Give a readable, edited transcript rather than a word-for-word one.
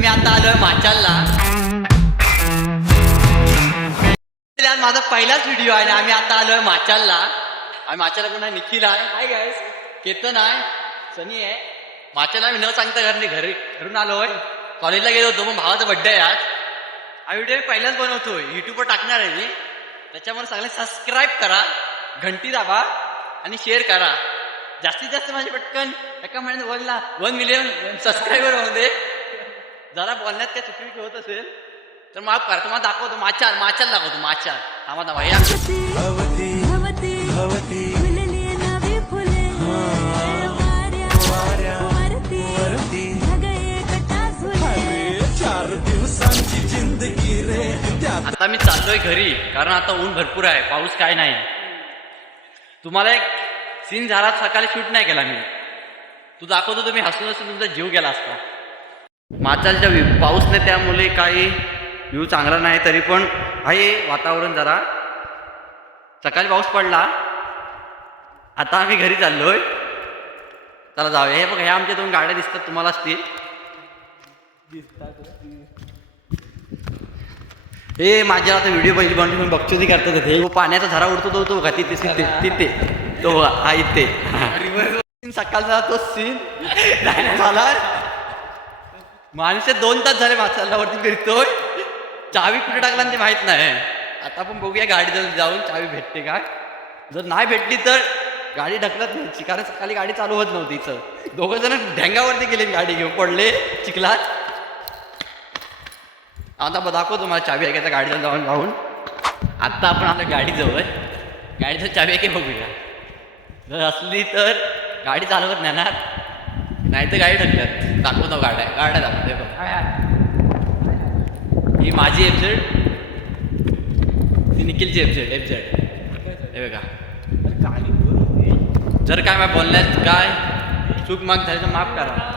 मी आता आलोय माचालला. माझा पहिलाच व्हिडिओ आहे. आम्ही आता आलोय माचालला. आम्ही माचाला कोण आहे, निखिल आहे, हाय गाईस, केतन आहे, सनी आहे. माचाला मी न सांगता घरून आलोय. कॉलेजला गेलो होतो, मग भावाचा बड्डे आहे आज. हा व्हिडिओ मी पहिलाच बनवतोय, युट्यूबवर टाकणार आहे मी. त्याच्यामुळे सगळे सबस्क्राईब करा, घंटी दाबा आणि शेअर करा. जास्तीत जास्त माझे पटकन एका महिन्यात 1 मिलियन सबस्क्रायबर होऊ दे. जरा बोलण्यात काय चुकी होत असेल तर माफ करा. तुम्हाला दाखवतो माचाल दाखवतो. माचाल थांबा या. आता मी चाललोय घरी, कारण आता ऊन भरपूर आहे, पाऊस काय नाही. तुम्हाला एक सीन झाला, सकाळी शूट नाही केला मी, तू दाखवतो. तुम्ही हसून हसून तुमचा जीव गेला असता. माचालच्या पाऊस नाही, त्यामुळे काही व्ह्यू चांगला नाही. तरी पण आहे वातावरण जरा. सकाळी पाऊस पडला, आता आम्ही घरी चाललोय. चला जाऊया. हे बघा, ह्या आमच्या 2 गाड्या दिसतात तुम्हाला असतील. हे माझ्या आता व्हिडिओ पहिली बनवून बघतो ती करतात. हे पाण्याचा झरा उडतो तो का तिथे तो हा इथे सकाळचा तो सीन झाला. माणसे 2 तास झाले माचालावरती फिरतोय. चावी कुठे टाकला ते माहित नाही. आता आपण बघूया गाडी जाऊन चावी भेटते का. जर नाही भेटली तर गाडी ढकलत नाही, कारण सकाळी गाडी चालू होत नव्हती. इथं 2 जण ढेंगावरती गेले, गाडी घेऊन पडले चिखलात. आता दाखवतो तुम्हाला चावी आहे का गाडीला जाऊन. आत्ता आपण आपल्या गाडीजवळ, गाडीचं चावी आहे की बघूया. जर असली तर गाडी चालवत नेणार, नाही तर गाडी ढकलत. दाखवतो गाड्या दाखवते बघ. ही माझी एफझेड, ती निखिलची एफझेड. हे बघा. जर काय बोलण्यात काय चूक माग झाली तर माफ करा.